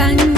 bang